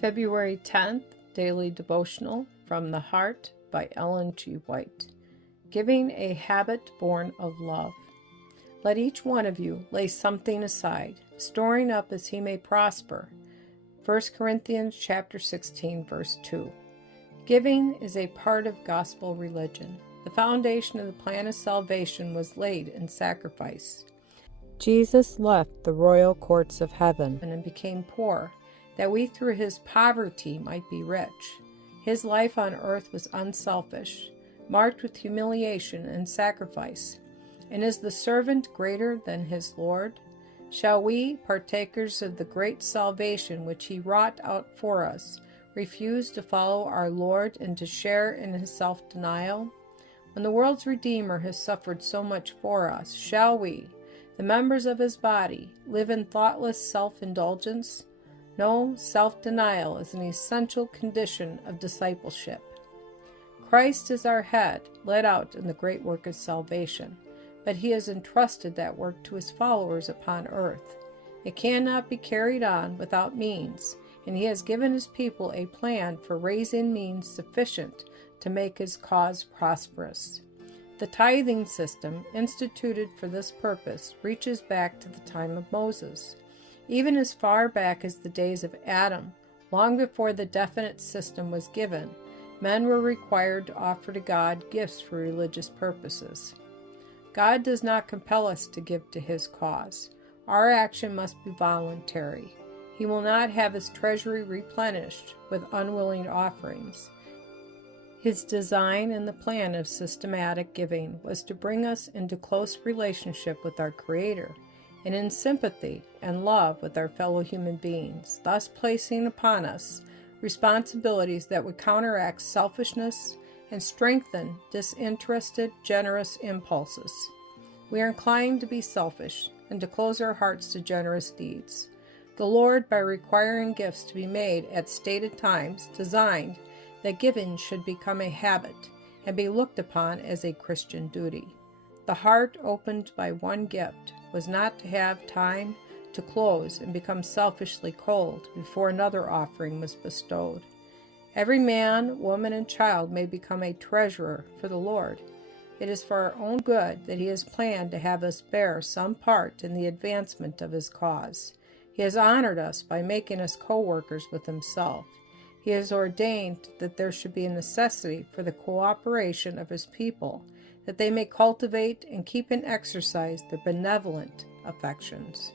February 10th, Daily Devotional from the Heart by Ellen G. White. Giving a habit born of love. Let each one of you lay something aside, storing up as he may prosper. 1 Corinthians chapter 16, verse 2. Giving is a part of gospel religion. The foundation of the plan of salvation was laid in sacrifice. Jesus left the royal courts of heaven and became poor, that we through his poverty might be rich. His life on earth was unselfish, marked with humiliation and sacrifice. And is the servant greater than his Lord? Shall we, partakers of the great salvation which he wrought out for us, refuse to follow our Lord and to share in his self-denial? When the world's Redeemer has suffered so much for us, shall we, the members of his body, live in thoughtless self-indulgence? No, self-denial is an essential condition of discipleship. Christ is our head, led out in the great work of salvation, but he has entrusted that work to his followers upon earth. It cannot be carried on without means, and he has given his people a plan for raising means sufficient to make his cause prosperous. The tithing system, instituted for this purpose, reaches back to the time of Moses. Even as far back as the days of Adam, long before the definite system was given, men were required to offer to God gifts for religious purposes. God does not compel us to give to his cause. Our action must be voluntary. He will not have his treasury replenished with unwilling offerings. His design and the plan of systematic giving was to bring us into close relationship with our Creator and in sympathy and love with our fellow human beings, thus placing upon us responsibilities that would counteract selfishness and strengthen disinterested, generous impulses. We are inclined to be selfish and to close our hearts to generous deeds. The Lord, by requiring gifts to be made at stated times, designed that giving should become a habit and be looked upon as a Christian duty. The heart opened by one gift was not to have time to close and become selfishly cold before another offering was bestowed. Every man, woman, and child may become a treasurer for the Lord. It is for our own good that he has planned to have us bear some part in the advancement of his cause. He has honored us by making us co-workers with himself. He has ordained that there should be a necessity for the cooperation of his people, that they may cultivate and keep in exercise their benevolent affections.